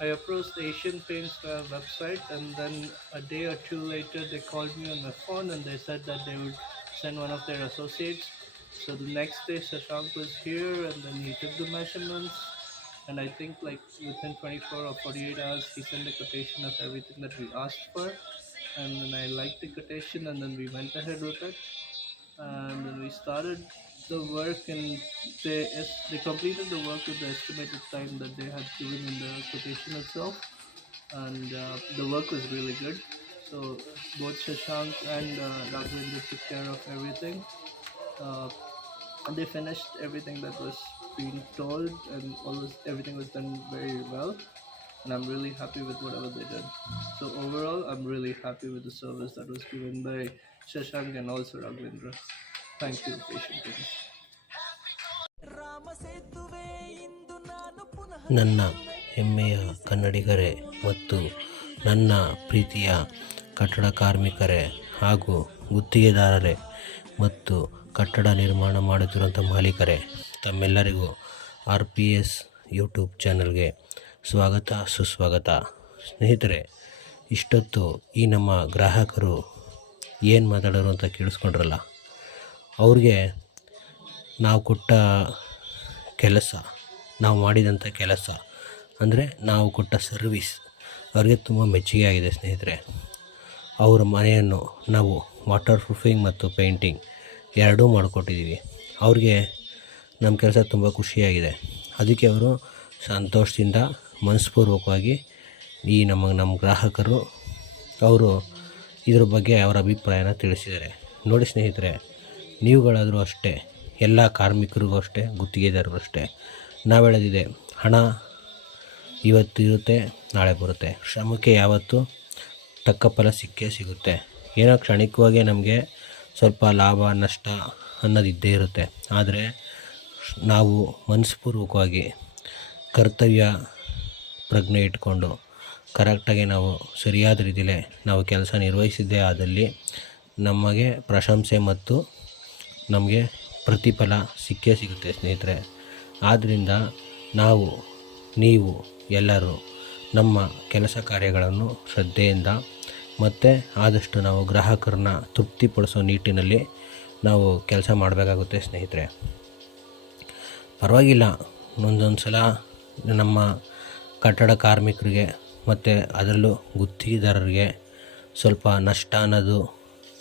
I approached the Asian Paints uh, website, and then a day or two later, they called me on my phone and they said that they would send one of their associates. So the next day, Shashank was here, and then he took the measurements. And I think like within 24 or 48 hours, he sent a quotation of everything that we asked for. And then I liked the quotation, and then we went ahead with it. And then we started the work, and they they completed the work with the estimated time that they had given in the quotation itself. And uh, the work was really good. So both Shashank and uh, Raghavendra took care of everything. Uh, and they finished everything that was being told, and all was everything was done very well. And I'm really happy with whatever they did. So overall, I'm really happy with the service that was given by Shashank and also Raghavendra. Thank you, patient ನನ್ನ ಹೆಮ್ಮೆಯ ಕನ್ನಡಿಗರೇ ಮತ್ತು ನನ್ನ ಪ್ರೀತಿಯ ಕಟ್ಟಡ ಕಾರ್ಮಿಕರೇ ಹಾಗೂ ಗುತ್ತಿಗೆದಾರರೇ ಮತ್ತು ಕಟ್ಟಡ ನಿರ್ಮಾಣ ಮಾಡುತ್ತಿರುವಂಥ ಮಾಲೀಕರೇ, ತಮ್ಮೆಲ್ಲರಿಗೂ ಆರ್ ಪಿ ಎಸ್ ಯೂಟ್ಯೂಬ್ ಚಾನಲ್ಗೆ ಸ್ವಾಗತ, ಸುಸ್ವಾಗತ. ಸ್ನೇಹಿತರೆ, ಇಷ್ಟೊತ್ತು ಈ ನಮ್ಮ ಗ್ರಾಹಕರು ಏನು ಮಾತಾಡೋರು ಅಂತ ಕೇಳಿಸ್ಕೊಂಡ್ರಲ್ಲ, ಅವ್ರಿಗೆ ನಾವು ಕೊಟ್ಟ ಕೆಲಸ ನಾವು ಮಾಡಿದಂಥ ಕೆಲಸ. ಅಂದರೆ ನಾವು ಕೊಟ್ಟ ಸರ್ವಿಸ್ ಅವರಿಗೆ ತುಂಬ ಮೆಚ್ಚುಗೆ ಆಗಿದೆ ಸ್ನೇಹಿತರೆ. ಅವರ ಮನೆಯನ್ನು ನಾವು ವಾಟರ್ ಪ್ರೂಫಿಂಗ್ ಮತ್ತು ಪೇಂಟಿಂಗ್ ಎರಡೂ ಮಾಡಿಕೊಟ್ಟಿದ್ದೀವಿ ಅವ್ರಿಗೆ ನಮ್ಮ ಕೆಲಸ ತುಂಬ ಖುಷಿಯಾಗಿದೆ. ಅದಕ್ಕೆ ಅವರು ಸಂತೋಷದಿಂದ ಮನಸ್ಪೂರ್ವಕವಾಗಿ ಈ ನಮ್ಮ ನಮ್ಮ ಗ್ರಾಹಕರು ಅವರು ಇದ್ರ ಬಗ್ಗೆ ಅವರ ಅಭಿಪ್ರಾಯನ ತಿಳಿಸಿದ್ದಾರೆ. ನೋಡಿ ಸ್ನೇಹಿತರೆ, ನೀವುಗಳಾದರೂ ಅಷ್ಟೇ, ಎಲ್ಲ ಕಾರ್ಮಿಕರಿಗೂ ಅಷ್ಟೇ, ಗುತ್ತಿಗೆದಾರರು ಅಷ್ಟೇ ನಾವು ಹೇಳೋದಿದೆ ಹಣ ಇವತ್ತು ಇರುತ್ತೆ, ನಾಳೆ ಬರುತ್ತೆ. ಶ್ರಮಕ್ಕೆ ಯಾವತ್ತೂ ತಕ್ಕ ಫಲ ಸಿಕ್ಕೇ ಸಿಗುತ್ತೆ. ಏನೋ ಕ್ಷಣಿಕವಾಗಿ ನಮಗೆ ಸ್ವಲ್ಪ ಲಾಭ, ನಷ್ಟ ಅನ್ನೋದಿದ್ದೇ ಇರುತ್ತೆ. ಆದರೆ ನಾವು ಮನಸ್ಪೂರ್ವಕವಾಗಿ ಕರ್ತವ್ಯ ಪ್ರಜ್ಞೆ ಇಟ್ಕೊಂಡು, ಕರೆಕ್ಟಾಗಿ ನಾವು ಸರಿಯಾದ ರೀತಿಯಲ್ಲೇ ನಾವು ಕೆಲಸ ನಿರ್ವಹಿಸಿದ್ದೇ ಆದಲ್ಲಿ ನಮಗೆ ಪ್ರಶಂಸೆ ಮತ್ತು ನಮಗೆ ಪ್ರತಿಫಲ ಸಿಕ್ಕೇ ಸಿಗುತ್ತೆ ಸ್ನೇಹಿತರೆ. ಆದ್ದರಿಂದ ನಾವು, ನೀವು ಎಲ್ಲರೂ ನಮ್ಮ ಕೆಲಸ ಕಾರ್ಯಗಳನ್ನು ಶ್ರದ್ಧೆಯಿಂದ ಮತ್ತು ಆದಷ್ಟು ನಾವು ಗ್ರಾಹಕರನ್ನ ತೃಪ್ತಿಪಡಿಸೋ ನಿಟ್ಟಿನಲ್ಲಿ ನಾವು ಕೆಲಸ ಮಾಡಬೇಕಾಗುತ್ತೆ ಸ್ನೇಹಿತರೆ. ಪರವಾಗಿಲ್ಲ, ಒಂದೊಂದು ಸಲ ನಮ್ಮ ಕಟ್ಟಡ ಕಾರ್ಮಿಕರಿಗೆ ಮತ್ತು ಅದರಲ್ಲೂ ಗುತ್ತಿಗೆದಾರರಿಗೆ ಸ್ವಲ್ಪ ನಷ್ಟ ಅನ್ನೋದು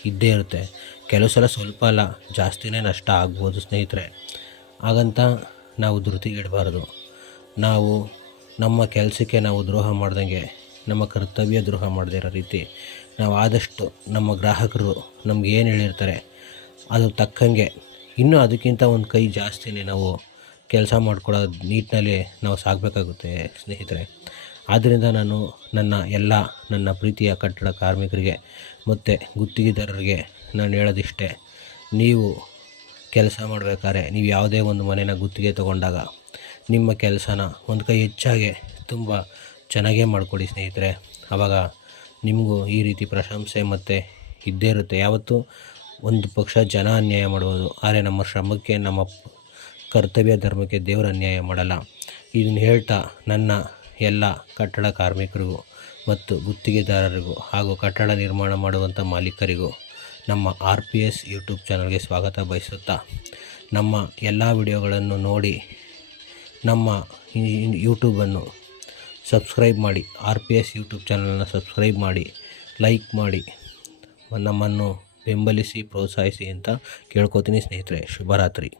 ಇದ್ದೇ ಇರುತ್ತೆ. ಕೆಲವು ಸಲ ಸ್ವಲ್ಪ ಅಲ್ಲ, ಜಾಸ್ತಿನೇ ನಷ್ಟ ಆಗ್ಬೋದು ಸ್ನೇಹಿತರೆ. ಹಾಗಂತ ನಾವು ಧೃತಿಗೆಡಬಾರ್ದು ನಾವು ನಮ್ಮ ಕೆಲಸಕ್ಕೆ ನಾವು ದ್ರೋಹ ಮಾಡ್ದಂಗೆ, ನಮ್ಮ ಕರ್ತವ್ಯ ದ್ರೋಹ ಮಾಡದೇ ಇರೋ ರೀತಿ ನಾವು ಆದಷ್ಟು ನಮ್ಮ ಗ್ರಾಹಕರು ನಮ್ಗೆ ಏನು ಹೇಳಿರ್ತಾರೆ, ಅದು ತಕ್ಕಂಗೆ ಇನ್ನೂ ಅದಕ್ಕಿಂತ ಒಂದು ಕೈ ಜಾಸ್ತಿನೇ ನಾವು ಕೆಲಸ ಮಾಡ್ಕೊಳ್ಳೋ ನೀಟ್ನಲ್ಲಿ ನಾವು ಸಾಗಬೇಕಾಗುತ್ತೆ ಸ್ನೇಹಿತರೆ. ಆದ್ದರಿಂದ ನಾನು ನನ್ನ ಎಲ್ಲ ನನ್ನ ಪ್ರೀತಿಯ ಕಟ್ಟಡ ಕಾರ್ಮಿಕರಿಗೆ ಮತ್ತು ಗುತ್ತಿಗೆದಾರರಿಗೆ ನಾನು ಹೇಳೋದಿಷ್ಟೇ, ನೀವು ಕೆಲಸ ಮಾಡಬೇಕಾದ್ರೆ ನೀವು ಯಾವುದೇ ಒಂದು ಮನೇನ ಗುತ್ತಿಗೆ ತಗೊಂಡಾಗ ನಿಮ್ಮ ಕೆಲಸನ ಒಂದು ಕೈ ಹೆಚ್ಚಾಗೆ ತುಂಬ ಚೆನ್ನಾಗೇ ಮಾಡಿಕೊಡಿ ಸ್ನೇಹಿತರೆ. ಆವಾಗ ನಿಮಗೂ ಈ ರೀತಿ ಪ್ರಶಂಸೆ ಮತ್ತು ಇದ್ದೇ ಇರುತ್ತೆ. ಯಾವತ್ತೂ ಒಂದು ಪಕ್ಷ ಜನ ಅನ್ಯಾಯ ಮಾಡ್ಬೋದು. ಆದರೆ ನಮ್ಮ ಶ್ರಮಕ್ಕೆ, ನಮ್ಮ ಕರ್ತವ್ಯ ಧರ್ಮಕ್ಕೆ ದೇವರು ಅನ್ಯಾಯ ಮಾಡಲ್ಲ. ಇದನ್ನು ಹೇಳ್ತಾ ನನ್ನ ಎಲ್ಲ ಕಟ್ಟಡ ಕಾರ್ಮಿಕರಿಗೂ ಮತ್ತು ಗುತ್ತಿಗೆದಾರರಿಗೂ ಹಾಗೂ ಕಟ್ಟಡ ನಿರ್ಮಾಣ ಮಾಡುವಂಥ ಮಾಲೀಕರಿಗೂ ನಮ್ಮ ಆರ್ ಪಿ ಎಸ್ ಯೂಟ್ಯೂಬ್ ಚಾನಲ್ಗೆ ಸ್ವಾಗತ ಬಯಸುತ್ತಾ ನಮ್ಮ ಎಲ್ಲ ವಿಡಿಯೋಗಳನ್ನು ನೋಡಿ ನಮ್ಮ ಯೂಟ್ಯೂಬನ್ನು ಸಬ್ಸ್ಕ್ರೈಬ್ ಮಾಡಿ, ಆರ್ ಪಿ ಎಸ್ ಯೂಟ್ಯೂಬ್ ಚಾನಲನ್ನು ಸಬ್ಸ್ಕ್ರೈಬ್ ಮಾಡಿ, ಲೈಕ್ ಮಾಡಿ, ನಮ್ಮನ್ನು ಬೆಂಬಲಿಸಿ, ಪ್ರೋತ್ಸಾಹಿಸಿ ಅಂತ ಕೇಳ್ಕೊತೀನಿ ಸ್ನೇಹಿತರೆ. ಶುಭರಾತ್ರಿ.